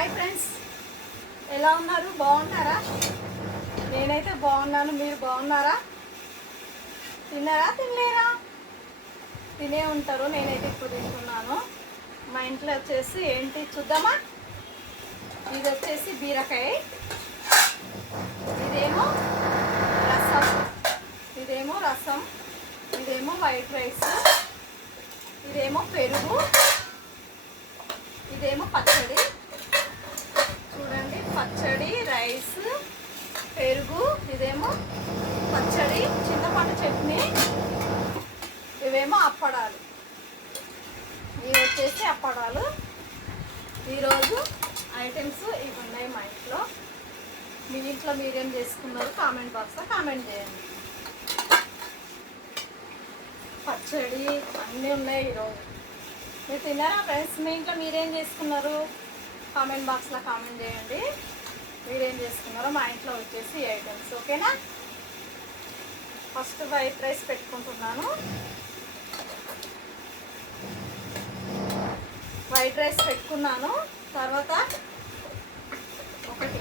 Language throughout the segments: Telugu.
హాయ్ ఫ్రెండ్స్, ఎలా ఉన్నారు? బాగున్నారా? నేనైతే బాగున్నాను. మీరు బాగున్నారా? తిన్నారా? తినలేరా? తినే ఉంటారు. నేనైతే ఇప్పుడు తింటున్నాను. మా ఇంట్లో వచ్చేసి ఏంటి చూద్దామా? ఇది వచ్చేసి బీరకాయ, ఇదేమో రసం, ఇదేమో వైట్ రైస్, ఇదేమో పెరుగు, ఇదేమో పచ్చడి. చూడండి, పచ్చడి, రైస్, పెరుగు, ఇదేమో పచ్చడి, చింతపండు చట్నీ, ఇవేమో అప్పడాలు. ఇవి వచ్చేసి అప్పడాలు. ఈరోజు ఐటమ్స్ ఇవి ఉన్నాయి మా ఇంట్లో. మీ ఇంట్లో మీరేం చేసుకున్నారు? కామెంట్ బాక్స్లో కామెంట్ చేయండి. పచ్చడి అన్నీ ఉన్నాయి ఈరోజు. మీరు తిన్నారా ఫ్రెండ్స్? మీ ఇంట్లో మీరేం చేసుకున్నారు? కామెంట్ బాక్స్లో కామెంట్ చేయండి. మీరేం చేసుకున్నారో. మా ఇంట్లో వచ్చేసి ఐటమ్స్. ఓకేనా? ఫస్ట్ వైట్ రైస్ పెట్టుకుంటున్నాను. వైట్ రైస్ పెట్టుకున్నాను. తర్వాత ఒకటి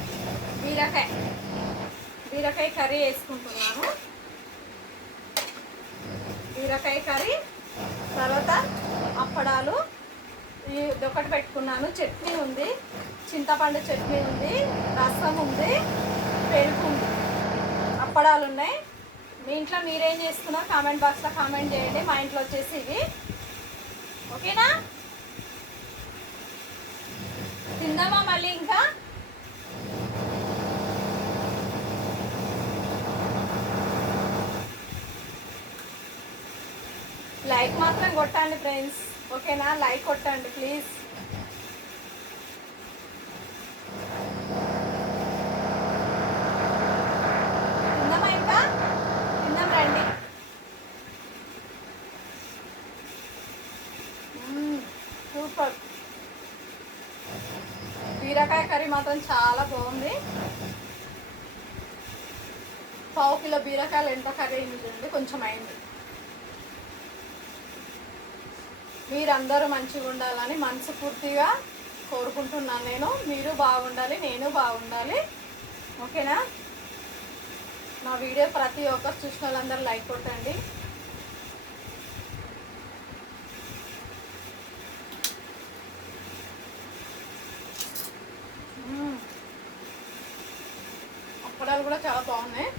బీరకాయ కర్రీ వేసుకుంటున్నాను. బీరకాయ కర్రీ, తర్వాత అప్పడాలు ఇది ఒకటి పెట్టుకున్నాను. చట్నీ ఉంది, చింతపండు చట్నీ ఉంది, రసం ఉంది, పెరుగు ఉంది, అప్పడాలు ఉన్నాయి. మీ ఇంట్లో మీరేం చేసుకున్నారో కామెంట్ బాక్స్లో కామెంట్ చేయండి. మా ఇంట్లో వచ్చేసి ఇవి. ఓకేనా? తిందామా మళ్ళీ? ఇంకా లైక్ మాత్రం కొట్టండి ఫ్రెండ్స్. ఓకేనా? లైక్ కొట్టండి ప్లీజ్. తిందామా? ఇంకా తిందాం రండి. సూపర్. బీరకాయ కర్రీ మాత్రం చాలా బాగుంది. పావు కిలో బీరకాయలు ఎంత కర్రీ అయింది చూడండి, కొంచెం అయింది. మీరందరూ మంచిగా ఉండాలని మనస్ఫూర్తిగా కోరుకుంటున్నాను నేను. మీరు బాగుండాలి, నేను బాగుండాలి. ఓకేనా? నా వీడియో ప్రతి ఒక్కరు చూసిన వాళ్ళందరూ లైక్ కొట్టండి. అప్పడాలు కూడా చాలా బాగున్నాయి.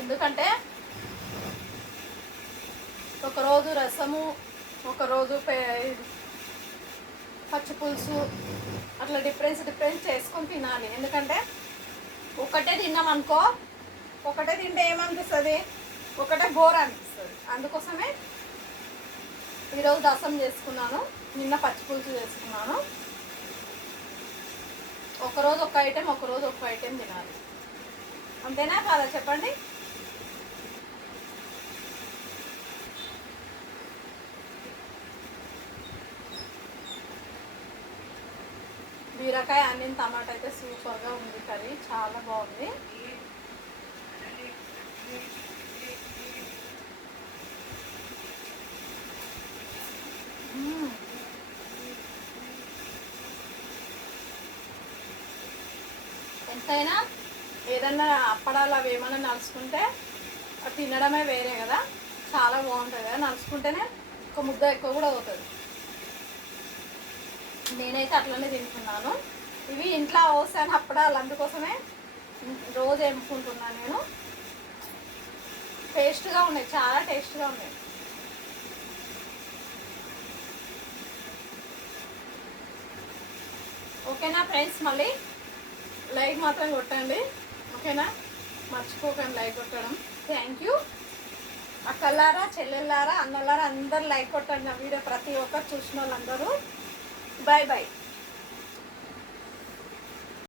ఎందుకంటే ఒకరోజు రసము, ఒకరోజు పచ్చి పులుసు, అట్లా డిఫరెన్స్ చేసుకొని తినాలి. ఎందుకంటే ఒకటే తిన్నామనుకో, ఒకటే తింటే ఏమనిపిస్తుంది? ఒకటే బోర్ అనిపిస్తుంది. అందుకోసమే ఈరోజు రసం చేసుకున్నాను, నిన్న పచ్చి పులుసు చేసుకున్నాను. ఒకరోజు ఒక ఐటెం, ఒకరోజు ఒక ఐటెం తినాలి. అంతేనా కాదా చెప్పండి? బీరకాయ అన్నిన టమాటా అయితే సూపర్గా ఉంది. కర్రీ చాలా బాగుంది. ఎంతైనా ఏదన్నా అప్పడాలు అవి ఏమైనా నలుచుకుంటే అది తినడమే వేరే కదా, చాలా బాగుంటుంది కదా. నలుచుకుంటేనే ఒక ముద్ద ఎక్కువ కూడా అవుతుంది. నేనైతే అట్లనే తింటున్నాను. ఇవి ఇంట్లో అవసరం అప్పడాలు, అందుకోసమే రోజు ఎంపుకుంటున్నాను నేను. టేస్ట్గా ఉన్నాయి, చాలా టేస్ట్గా ఉన్నాయి. ఓకేనా ఫ్రెండ్స్? మళ్ళీ లైక్ మాత్రం కొట్టండి. ఓకేనా? మర్చిపోకండి లైక్ కొట్టడం. Thank you. అక్కలారా, చెల్లెళ్ళారా, అన్నలారా అందరూ లైక్ కొట్టండి నా వీడియో. ప్రతి ఒక్కరు చూసిన వాళ్ళందరూ. Bye bye.